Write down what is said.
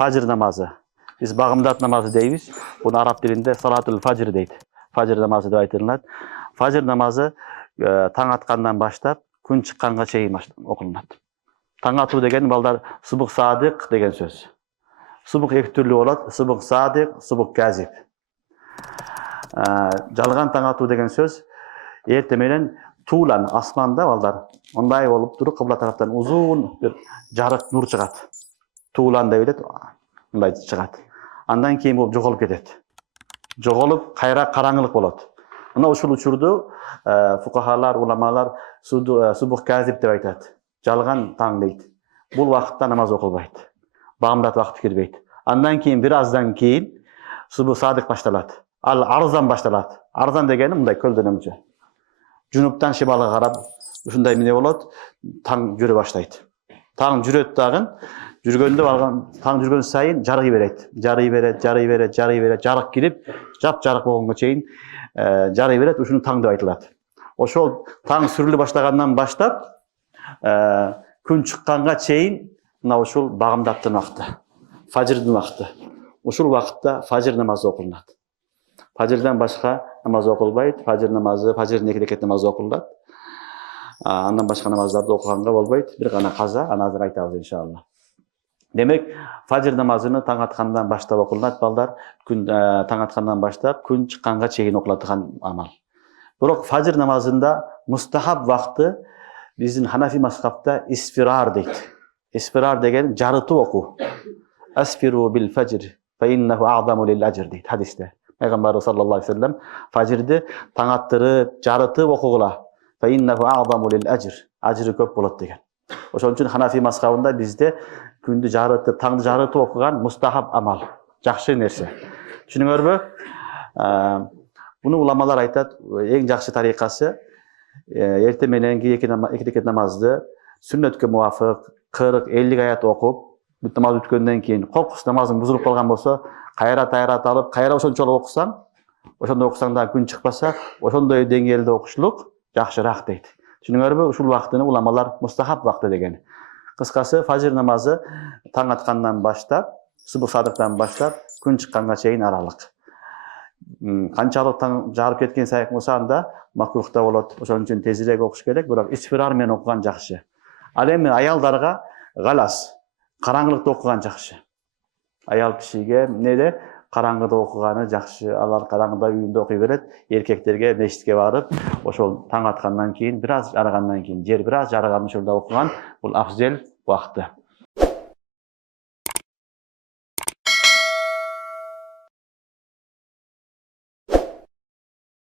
фажр намазы. Biz бағымдат намазы дейбіз. Бұны араб тілінде салатул фажр дейді. Фажр намазы деп айтылады. Фажр намазы таң атқаннан баштап күн шыққанға шейін оқылынады. Таң ату деген балдар субух садық деген сөз. Субух екі түрлі болады. Субух садық, субух кәзиб. Жалған таң ату деген сөз ертеменен тулан асманда балдар ондай болып тұрып қыбла тараптан ұзын бір жарық нұр шығады. Тулан деп айтады, ондай шығады. Андан кейін болып жоғалып кетеді. Жоғалып қайра қараңғылық болады. Мына ушул учурду фукахалар, уламалар субух кәзиб деп айтады. Жалған таң дейді. Бұл уақытта намаз оқылбайды. Бағымдат уақыты келбейді. Андан кейін біраздан кейін субух садық башталады. Ал арзан башталады. Арзан дегені мындай көлденеңше. Жүнуптан шималға қарап, ушундай міне болады, таң жүре баштайды. Таң жүреді дагы, жүргөндө алган таң жүргөн сайын жарыгы берет. Жарык кирип, жап-жарык болгонго чейин жарыгы берет, ушуну таң деп айтылат. Ошол таң сүрүлө баштагандан баштап, күн чыкканга чейин мына ушул багымдаттын убакыты, фажрдын убакыты. Ушул убакытта фажр намазы окулунат. Фажрдан башка намаз окулбайт. Фажр намазы, фажрдын 2 рекет намазы окулат. Андан башка намаздарды окуганга болбойт. Бир гана каза, аны азыр айтабыз иншалла. Демек, фажр намазыны таң аткандан баштап окулат балдар. Күн таң аткандан баштап күн чыкканга чейин окулатыган амал. Бирок фажр намазында мустахаб вакыты биздин Ханафи мазхабта исфирар дейт. Исфирар деген жарытып окуу. Асфиру бил фажр фа иннаху а'заму лил ажр дейт хадисте. Пайгамбар саллаллаху алейхи вассалам фажрды таң аттырып, жарытып окугула. Фа иннаху а'заму лил ажр. Ажры көп болот деген. Ошон үчүн Ханафи мазхабында бизде күндү жарытып, таңды жарытып окуган мустахаб амал, жакшы нерсе. Түшүнүңөрбү? Буну уламалар айтат, эң жакшы тарикасы эрте мененки 2 рекет намазды сүннөткө муафык 40-50 аят окуп, бүт намаз бүткөндөн кийин коркус намазың бузулуп калган болсо, кайра алып, кайра ошончолук окусаң, ошондой окусаң да күн чыкпаса, ошондой деңгээлде окушлук жакшыраак дейт. Түшүнүңөрбү? Ушул убактыны уламалар мустахаб вакыты деген. Кыскасы фажр намазы таң аткандан баштап, субух садыктан баштап күн чыкканга чейин аралык. Канчалык таң жарып кеткен сайын болса анда макрухта болот. Ошон үчүн тезирээк окуш керек, бирок исфирар менен окуган жакшы. Ал эми аялдарга галас, караңгылыкта окуган жакшы. Аял кишиге эмнеде караңгыда окуганы жакшы. Алар караңгыда үйүндө окуй берет. Эркектерге мешитке барып, ошол таң аткандан кийин, бир аз жарыгандан кийин, жер бир аз жарыган учурда окуган бул афзел вакыты.